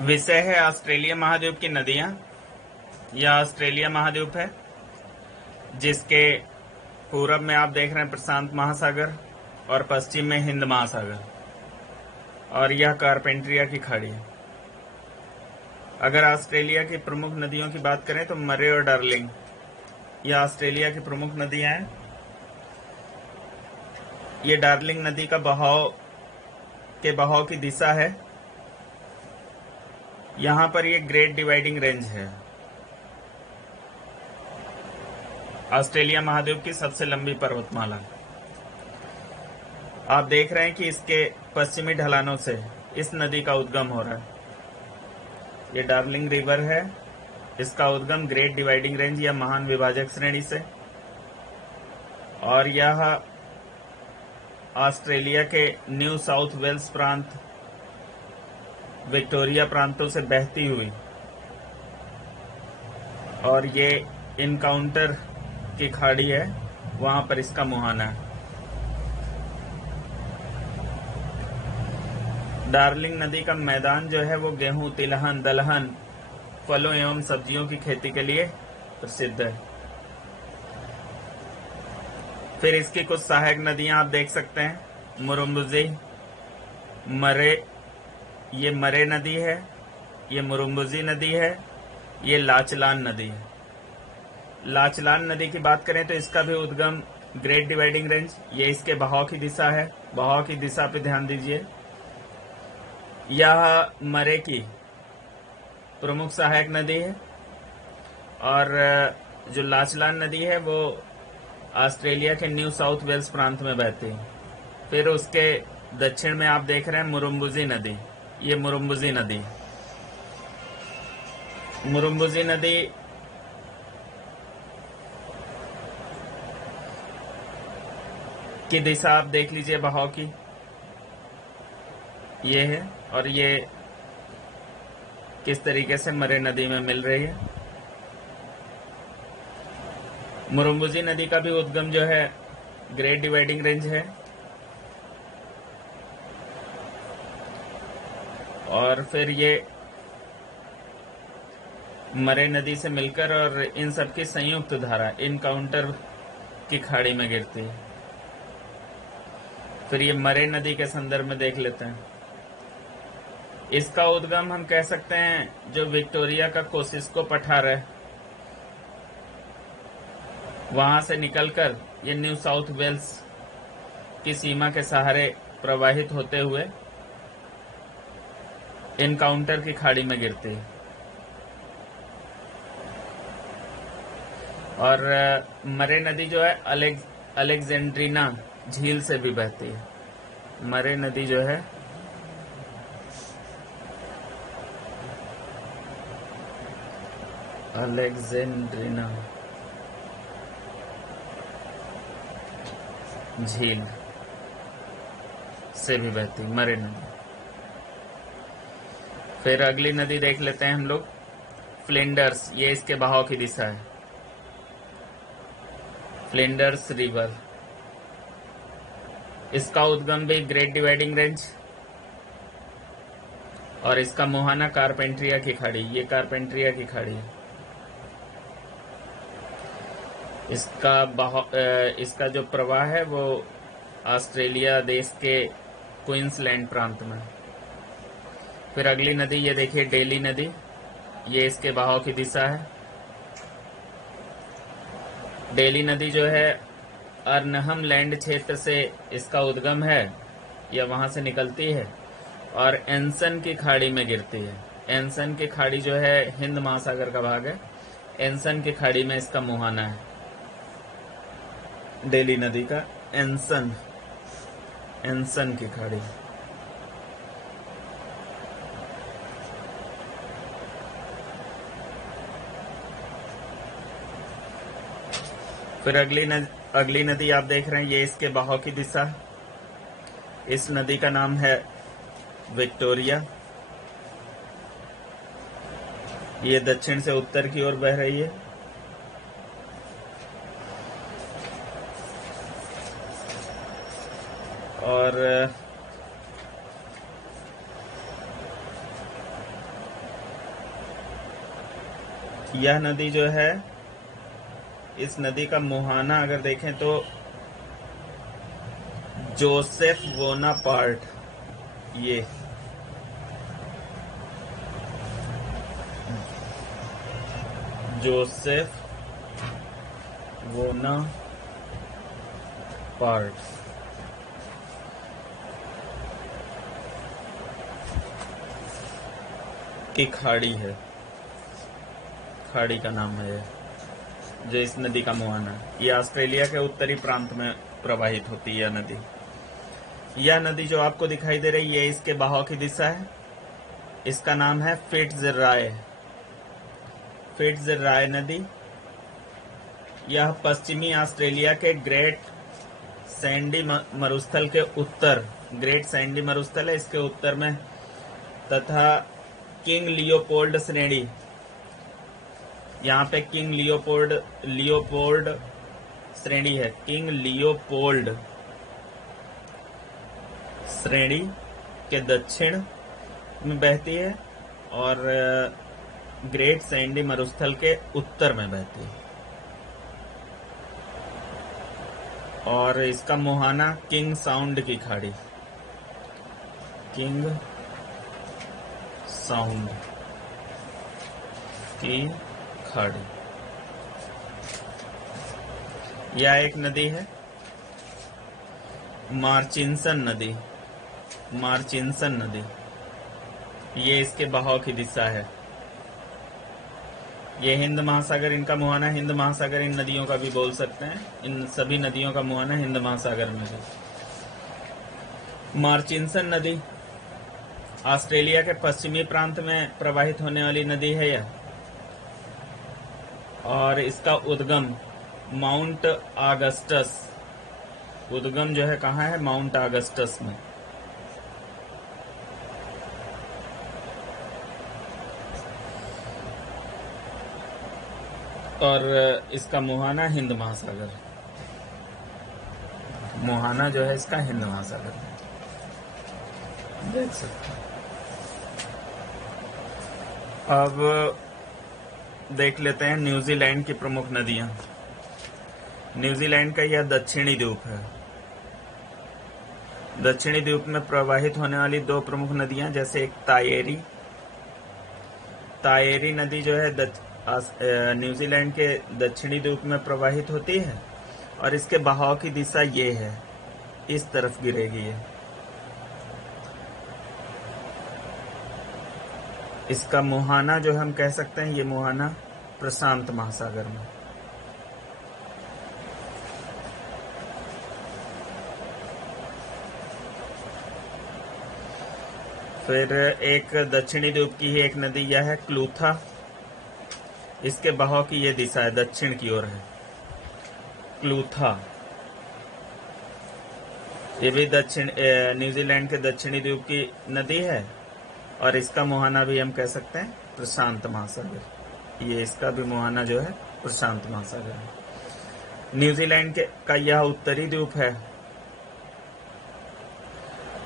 विषय है ऑस्ट्रेलिया महाद्वीप की नदियां। यह ऑस्ट्रेलिया महाद्वीप है जिसके पूरब में आप देख रहे हैं प्रशांत महासागर और पश्चिम में हिंद महासागर, और यह कारपेंट्रिया की खाड़ी है। अगर ऑस्ट्रेलिया की प्रमुख नदियों की बात करें तो मरे और डार्लिंग, यह ऑस्ट्रेलिया की प्रमुख नदियां हैं। ये डार्लिंग नदी का बहाव की दिशा है। यहां पर ये ग्रेट डिवाइडिंग रेंज है, ऑस्ट्रेलिया महाद्वीप की सबसे लंबी पर्वतमाला। आप देख रहे हैं कि इसके पश्चिमी ढलानों से इस नदी का उद्गम हो रहा है। ये डार्लिंग रिवर है, इसका उद्गम ग्रेट डिवाइडिंग रेंज या महान विभाजक श्रेणी से, और यह ऑस्ट्रेलिया के न्यू साउथ वेल्स प्रांत, विक्टोरिया प्रांतों से बहती हुई, और ये इनकाउंटर की खाड़ी है, वहां पर इसका मुहाना है। डार्लिंग नदी का मैदान जो है वो गेहूं, तिलहन, दलहन, फलों एवं सब्जियों की खेती के लिए प्रसिद्ध है। फिर इसकी कुछ सहायक नदियां आप देख सकते हैं, मुरुम्बुजी, मरे, ये मरे नदी है, ये मुरुम्बुजी नदी है, ये लाचलान नदी है। लाचलान नदी की बात करें तो इसका भी उद्गम ग्रेट डिवाइडिंग रेंज, ये इसके बहाव की दिशा है। बहाव की दिशा पे ध्यान दीजिए। यह मरे की प्रमुख सहायक नदी है, और जो लाचलान नदी है वो ऑस्ट्रेलिया के न्यू साउथ वेल्स प्रांत में बहती है। फिर उसके दक्षिण में आप देख रहे हैं मुरुम्बुजी नदी, ये मुरुम्बुजी नदी। मुरुम्बुजी नदी की दिशा आप देख लीजिए बहाव की, ये है, और ये किस तरीके से मरे नदी में मिल रही है। मुरुम्बुजी नदी का भी उद्गम जो है ग्रेट डिवाइडिंग रेंज है, और फिर ये मरे नदी से मिलकर और इन सबकी संयुक्त धारा इनकाउंटर की खाड़ी में गिरती है। फिर ये मरे नदी के संदर्भ में देख लेते हैं। इसका उद्गम हम कह सकते हैं जो विक्टोरिया का कोसिस्को पठार है, वहां से निकलकर ये न्यू साउथ वेल्स की सीमा के सहारे प्रवाहित होते हुए इनकाउंटर की खाड़ी में गिरती है। और मरे नदी जो है अलेक्जेंड्रीना झील से भी बहती है। मरे नदी जो है अलेक्जेंड्रीना झील से भी बहती मरे नदी। फिर अगली नदी देख लेते हैं हम लोग, फ्लिंडर्स, ये इसके बहाव की दिशा है। फ्लिंडर्स रिवर, इसका उद्गम भी ग्रेट डिवाइडिंग रेंज, और इसका मुहाना कारपेंट्रिया की खाड़ी, ये कारपेंट्रिया की खाड़ी है। इसका जो प्रवाह है वो ऑस्ट्रेलिया देश के क्वींसलैंड प्रांत में। फिर अगली नदी ये देखिए डेली नदी, ये इसके बहाव की दिशा है। डेली नदी जो है अर्नहम लैंड क्षेत्र से इसका उद्गम है, या वहां से निकलती है और एंसन की खाड़ी में गिरती है। एंसन की खाड़ी जो है हिंद महासागर का भाग है, एंसन की खाड़ी में इसका मुहाना है डेली नदी का। एंसन की खाड़ी। फिर अगली नदी आप देख रहे हैं, ये इसके बहाव की दिशा। इस नदी का नाम है विक्टोरिया। ये दक्षिण से उत्तर की ओर बह रही है, और यह नदी जो है, इस नदी का मुहाना अगर देखें तो जोसेफ बोनापार्ट, ये जोसेफ बोनापार्ट की खाड़ी है, खाड़ी का नाम है ये, जो इस नदी का मुहाना है। ये ऑस्ट्रेलिया के उत्तरी प्रांत में प्रवाहित होती है यह नदी। यह नदी जो आपको दिखाई दे रही है, इसके बहाव की दिशा है, इसका नाम है फिट्जरॉय, फिट्जरॉय नदी। यह पश्चिमी ऑस्ट्रेलिया के ग्रेट सैंडी मरुस्थल के उत्तर, ग्रेट सैंडी मरुस्थल है इसके उत्तर में, तथा किंग लियोपोल्ड श्रेणी, यहाँ पे किंग लियोपोल्ड श्रेणी है, किंग लियोपोल्ड श्रेणी के दक्षिण में बहती है और ग्रेट सैंडी मरुस्थल के उत्तर में बहती है। और इसका मुहाना किंग साउंड की खाड़ी, किंग साउंड की खाड़ी। यह एक नदी है, मार्चिंसन नदी, मार्चिंसन नदी, ये इसके बहाव की दिशा है। ये हिंद महासागर, इनका मुहाना हिंद महासागर, इन नदियों का भी बोल सकते हैं, इन सभी नदियों का मुहाना हिंद महासागर में है। मार्चिंसन नदी ऑस्ट्रेलिया के पश्चिमी प्रांत में प्रवाहित होने वाली नदी है यह, और इसका उद्गम माउंट ऑगस्टस, उद्गम जो है कहाँ है, माउंट ऑगस्टस में। और इसका मुहाना हिंद महासागर, मुहाना जो है इसका हिंद महासागर, देख सकते हैं। अब देख लेते हैं न्यूजीलैंड की प्रमुख नदियां। न्यूजीलैंड का यह दक्षिणी द्वीप है। दक्षिणी द्वीप में प्रवाहित होने वाली दो प्रमुख नदियां, जैसे एक तायेरी नदी जो है न्यूजीलैंड के दक्षिणी द्वीप में प्रवाहित होती है, और इसके बहाव की दिशा ये है, इस तरफ गिरेगी ये। इसका मुहाना जो हम कह सकते हैं, ये मुहाना प्रशांत महासागर में। फिर एक दक्षिणी द्वीप की ही एक नदी यह है क्लूथा, इसके बहाव की ये दिशा है, दक्षिण की ओर है क्लूथा। ये भी दक्षिण न्यूजीलैंड के दक्षिणी द्वीप की नदी है, और इसका मुहाना भी हम कह सकते हैं प्रशांत महासागर। ये इसका भी मुहाना जो है प्रशांत महासागर है। न्यूजीलैंड का यह उत्तरी द्वीप है।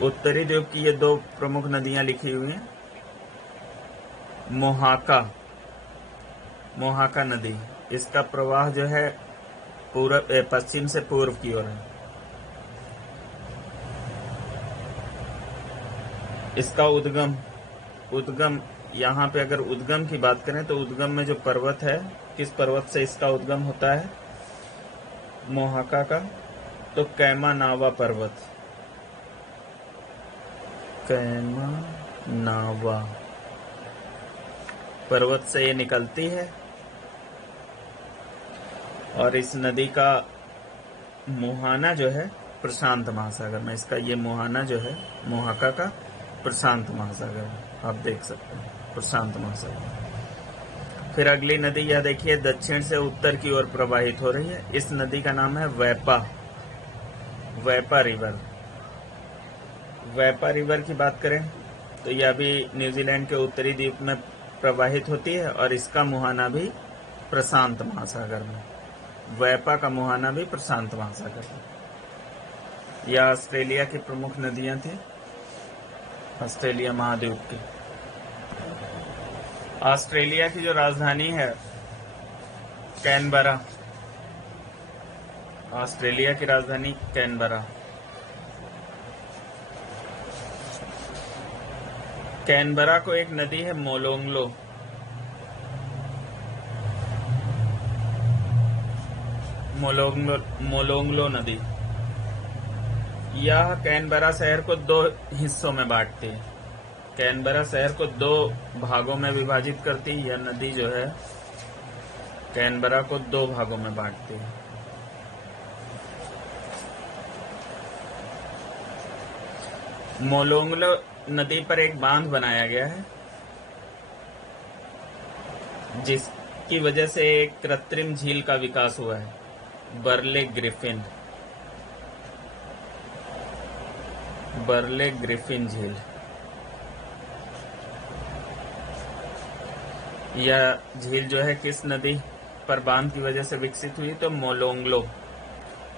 उत्तरी द्वीप की ये दो प्रमुख नदियां लिखी हुई हैं। मोहाका नदी, इसका प्रवाह जो है पश्चिम से पूर्व की ओर है। इसका उद्गम यहाँ पे अगर उद्गम की बात करें तो उद्गम में जो पर्वत है, किस पर्वत से इसका उद्गम होता है मोहाका का, तो कैमानावा पर्वत, कैमानावा पर्वत से ये निकलती है, और इस नदी का मुहाना जो है प्रशांत महासागर में। इसका ये मुहाना जो है मोहाका का प्रशांत महासागर, आप देख सकते हैं प्रशांत महासागर। फिर अगली नदी यह देखिए, दक्षिण से उत्तर की ओर प्रवाहित हो रही है। इस नदी का नाम है वैपा रिवर। वैपा रिवर की बात करें तो यह भी न्यूजीलैंड के उत्तरी द्वीप में प्रवाहित होती है, और इसका मुहाना भी प्रशांत महासागर में। वैपा का मुहाना भी प्रशांत महासागर में। यह ऑस्ट्रेलिया की प्रमुख नदियां थी, ऑस्ट्रेलिया महाद्वीप की। ऑस्ट्रेलिया की जो राजधानी है कैनबरा, ऑस्ट्रेलिया की राजधानी कैनबरा। कैनबरा को एक नदी है मोलोंगलो। मोलोंगलो नदी। यह कैनबरा शहर को दो हिस्सों में बांटती है। कैनबरा शहर को दो भागों में विभाजित करती है। यह नदी जो है कैनबरा को दो भागों में बांटती है। मोलोंगलो नदी पर एक बांध बनाया गया है, जिसकी वजह से एक कृत्रिम झील का विकास हुआ है, बर्ले ग्रिफिन झील। यह झील जो है किस नदी पर बांध की वजह से विकसित हुई? तो मोलोंगलो।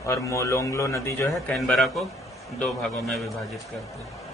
और मोलोंगलो नदी जो है कैनबरा को दो भागों में विभाजित करती है।